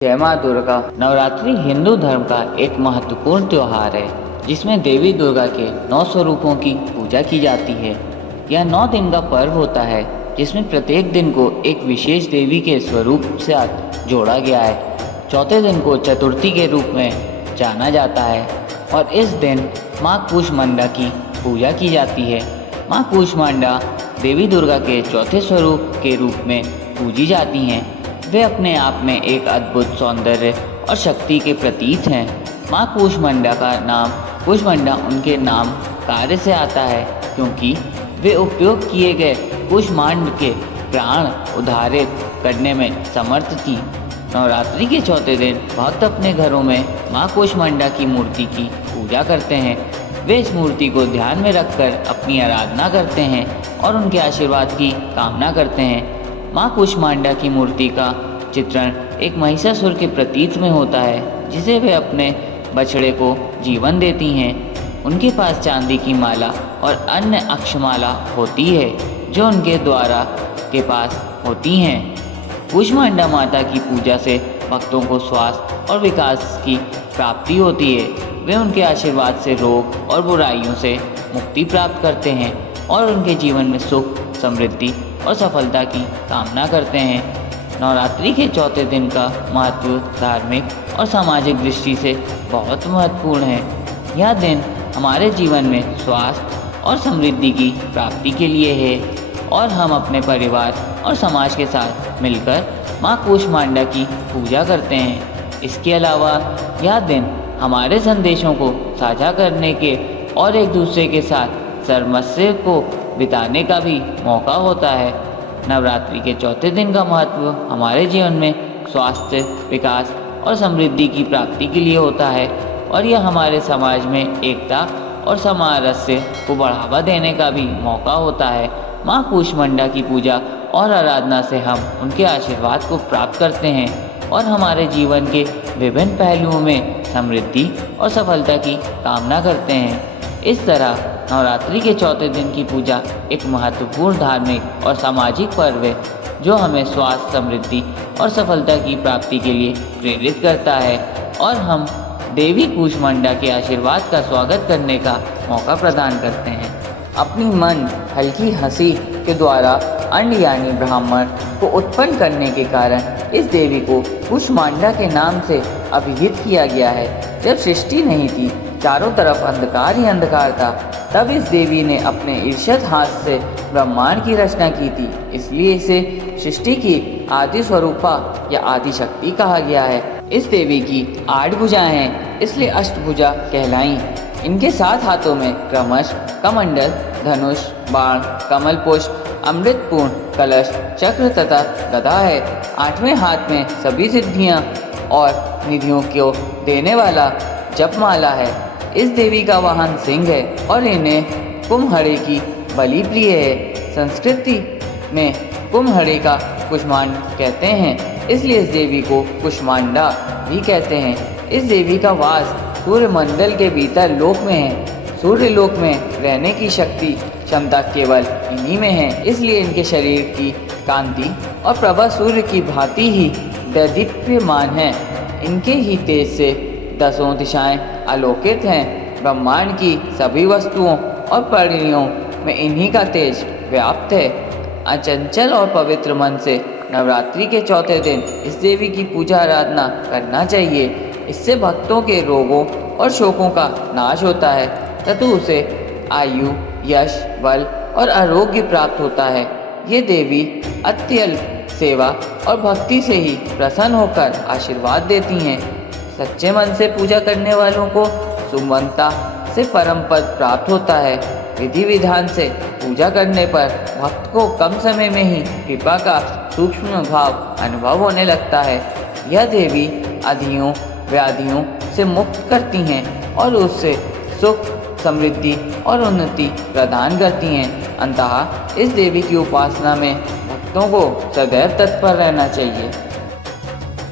जय माँ दुर्गा। नवरात्रि हिंदू धर्म का एक महत्वपूर्ण त्योहार है जिसमें देवी दुर्गा के 9 स्वरूपों की पूजा की जाती है। यह 9 दिन का पर्व होता है जिसमें प्रत्येक दिन को एक विशेष देवी के स्वरूप से जोड़ा गया है। चौथे दिन को चतुर्थी के रूप में जाना जाता है और इस दिन माँ कूष्मांडा की पूजा की जाती है। माँ कूष्मांडा देवी दुर्गा के चौथे स्वरूप के रूप में पूजी जाती हैं। वे अपने आप में एक अद्भुत सौंदर्य और शक्ति के प्रतीक हैं। माँ कूष्मांडा का नाम कूष्मांडा उनके नाम कार्य से आता है क्योंकि वे उपयोग किए गए कूष्मांड के प्राण उद्धारित करने में समर्थ थी। नवरात्रि के चौथे दिन भक्त अपने घरों में माँ कूष्मांडा की मूर्ति की पूजा करते हैं। वे इस मूर्ति को ध्यान में रखकर अपनी आराधना करते हैं और उनके आशीर्वाद की कामना करते हैं। माँ कूष्मांडा की मूर्ति का चित्रण एक महिषासुर के प्रतीक में होता है जिसे वे अपने बछड़े को जीवन देती हैं। उनके पास चांदी की माला और अन्य अक्षमाला होती है जो उनके द्वारा के पास होती हैं। कूष्मांडा माता की पूजा से भक्तों को स्वास्थ्य और विकास की प्राप्ति होती है। वे उनके आशीर्वाद से रोग और बुराइयों से मुक्ति प्राप्त करते हैं और उनके जीवन में सुख, समृद्धि और सफलता की कामना करते हैं। नवरात्रि के चौथे दिन का महत्व धार्मिक और सामाजिक दृष्टि से बहुत महत्वपूर्ण है। यह दिन हमारे जीवन में स्वास्थ्य और समृद्धि की प्राप्ति के लिए है और हम अपने परिवार और समाज के साथ मिलकर माँ कूष्मांडा की पूजा करते हैं। इसके अलावा यह दिन हमारे संदेशों को साझा करने के और एक दूसरे के साथ सामंजस्य को बिताने का भी मौका होता है। नवरात्रि के चौथे दिन का महत्व हमारे जीवन में स्वास्थ्य, विकास और समृद्धि की प्राप्ति के लिए होता है और यह हमारे समाज में एकता और सामंजस्य को बढ़ावा देने का भी मौका होता है। माँ कूष्मांडा की पूजा और आराधना से हम उनके आशीर्वाद को प्राप्त करते हैं और हमारे जीवन के विभिन्न पहलुओं में समृद्धि और सफलता की कामना करते हैं। इस तरह नवरात्रि के चौथे दिन की पूजा एक महत्वपूर्ण धार्मिक और सामाजिक पर्व है जो हमें स्वास्थ्य, समृद्धि और सफलता की प्राप्ति के लिए प्रेरित करता है और हम देवी कूष्मांडा के आशीर्वाद का स्वागत करने का मौका प्रदान करते हैं। अपनी मन हल्की हंसी के द्वारा अंड यानी ब्राह्मण को उत्पन्न करने के कारण इस देवी को कूष्मांडा के नाम से अभिहित किया गया है। जब सृष्टि नहीं थी, चारों तरफ अंधकार ही अंधकार था, तब इस देवी ने अपने ईर्ष्यत हाथ से ब्रह्मांड की रचना की थी। इसलिए इसे सृष्टि की आदि स्वरूपा या आदि शक्ति कहा गया है। इस देवी की 8 भुजाएं हैं, इसलिए अष्टभुजा कहलाई। इनके 7 हाथों में क्रमशः कमंडल, धनुष, बाण, कमल पुष्प, अमृतपूर्ण कलश, चक्र तथा गदा है। 8वें हाथ में सभी सिद्धियां और निधियों को देने वाला जपमाला है। इस देवी का वाहन सिंह है और इन्हें कुम्हड़े की बलि प्रिय है। संस्कृति में कुम्हड़े का कूष्मांड कहते हैं, इसलिए इस देवी को कूष्मांडा भी कहते हैं। इस देवी का वास सूर्यमंडल के भीतर लोक में है। सूर्य लोक में रहने की शक्ति क्षमता केवल इन्हीं में है, इसलिए इनके शरीर की कांति और प्रभा सूर्य की भांति ही दैदीप्यमान है। इनके ही तेज से 10 दिशाएं आलोकित हैं। ब्रह्मांड की सभी वस्तुओं और प्राणियों में इन्हीं का तेज व्याप्त है। अचंचल और पवित्र मन से नवरात्रि के चौथे दिन इस देवी की पूजा आराधना करना चाहिए। इससे भक्तों के रोगों और शोकों का नाश होता है तथा उसे आयु, यश, बल और आरोग्य प्राप्त होता है। ये देवी अत्यल्प सेवा और भक्ति से ही प्रसन्न होकर आशीर्वाद देती हैं। सच्चे मन से पूजा करने वालों को सुमनता से परम पद प्राप्त होता है। विधि विधान से पूजा करने पर भक्त को कम समय में ही कृपा का सूक्ष्म भाव अनुभव होने लगता है। यह देवी आधियों व्याधियों से मुक्त करती हैं और उससे सुख, समृद्धि और उन्नति प्रदान करती हैं। अतः इस देवी की उपासना में भक्तों को सदैव तत्पर रहना चाहिए।